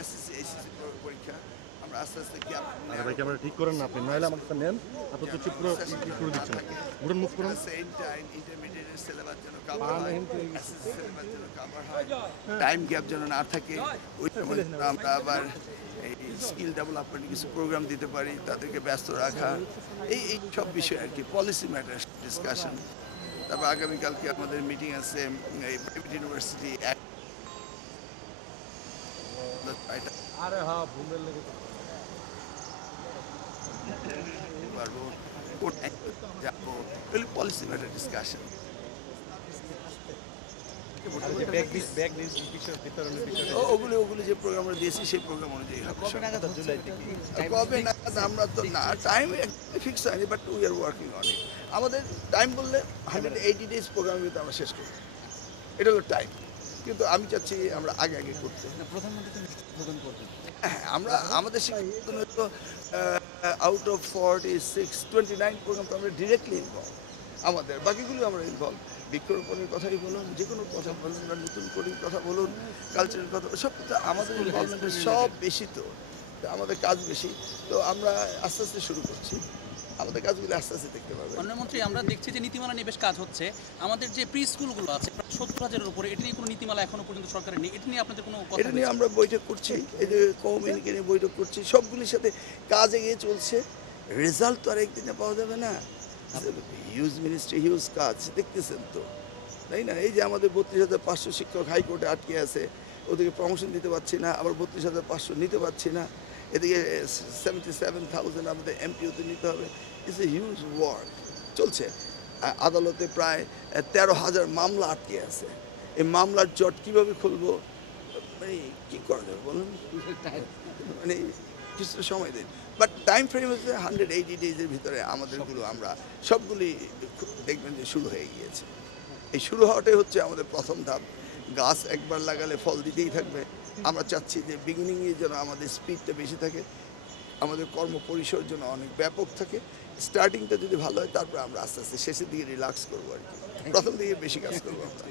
SSC HSC পরীক্ষা আমরা আস্তে আস্তে গ্যাপ ভাই ক্যামেরা ঠিক করেন না আপনি, নাহলে আমাকে নেন, আপনি তো চুপ করে দিচ্ছেন। উঠুন, মুভ করুন। সেম টাইম ইন্টারমিডিয়েটের সিলেবাস যেন কভার হয়, এসএসসি সিলেবাস যেন কভার হয়, টাইম গ্যাপ যেন না থাকে। ওই সময় আমরা আবার এই স্কিল ডেভেলপমেন্ট কিছু প্রোগ্রাম দিতে পারি, তাদেরকে ব্যস্ত রাখা, এই সব বিষয় আর কি, পলিসি ম্যাটার ডিসকাশন। তারপর আগামীকালকে আমাদের মিটিং আছে এই প্রাইভেট ইউনিভার্সিটি আরে হ্যাঁ, ভুলের লেগে পারবো, যাবো, পলিসি ম্যাটার ডিসকাশন। ওগুলো যে প্রোগ্রাম আমরা দিয়েছি সেই প্রোগ্রাম অনুযায়ী হবে। কবে নাগাদ আমরা তো না টাইম ফিক্স হয়নি, but we are working on it. আমাদের টাইম বললে 180 ডেজ প্রোগ্রামের ভিতরে আমরা শেষ করব, এটা হলো টাইম। কিন্তু আমি চাচ্ছি আমরা আগে আগে করতে। হ্যাঁ, আমরা আমাদের শিক্ষা তো আউট অফ 29 প্রোগ্রাম তো আমরা ডিরেক্টলি ইনভলভ, আমাদের বাকিগুলো আমরা ইনভলভ। বৃক্ষরোপণের কথাই বলুন, যে কোনো কথা বলুন, বা নতুন করে কথা বলুন, কালচারের কথা, সব তো আমাদের ইনভলভমেন্টের সব বেশি, তো আমাদের কাজ বেশি। তো আমরা আস্তে আস্তে শুরু করছি, আমাদের কাজগুলো আস্তে আস্তে দেখতে পাবেন। অন্যমন্ত্রী, আমরা দেখছি যে নীতিমালা নিয়ে বেশ কাজ হচ্ছে। আমাদের যে প্রি স্কুলগুলো আছে প্রায় 70,000-এর উপরে, এটা নিয়ে কোনো নীতিমালা এখনো পর্যন্ত সরকারের নেই। এটা নিয়ে আপনাদের কোনো কথা? এটা নিয়ে আমরা বৈঠক করছি, এই যে কমিউনিকে নিয়ে বৈঠক করছি, সবগুলির সাথে কাজ এগিয়ে চলছে। রেজাল্ট তো আর একদিনে পাওয়া যাবে না, হিউজ মিনিস্ট্রি, হিউজ কাজ দেখতেছেন তো, তাই না? এই যে আমাদের 32,500 শিক্ষক হাইকোর্টে আটকে আছে, ওদেরকে প্রমোশন দিতে পারছি না, আবার 32,500 নিতে পারছি না, এদিকে 77,000 আমাদের এমপিওতে নিতে হবে। ইটস এ হিউজ ওয়ার্ক চলছে। আদালতে প্রায় 13,000 মামলা আটকে আছে। এই মামলার জট কীভাবে খুলবো, মানে কী করা যাবে বলুন, মানে কিছুটা সময় দিন। বাট টাইম ফ্রেম হচ্ছে 180 ডেজের ভিতরে আমাদেরগুলো আমরা সবগুলি দেখবেন যে শুরু হয়ে গিয়েছে। এই শুরু হওয়াটাই হচ্ছে আমাদের প্রথম ধাপ। গাছ একবার লাগালে ফল দিতেই থাকবে। আমরা চাচ্ছি যে বিগিনিংয়ে যেন আমাদের স্পিডটা বেশি থাকে, আমাদের কর্মপরিসর যেন অনেক ব্যাপক থাকে। স্টার্টিংটা যদি ভালো হয়, তারপর আমরা আস্তে আস্তে শেষের দিকে রিল্যাক্স করবো আর কি, প্রথম দিকে বেশি কাজ করবো আমরা।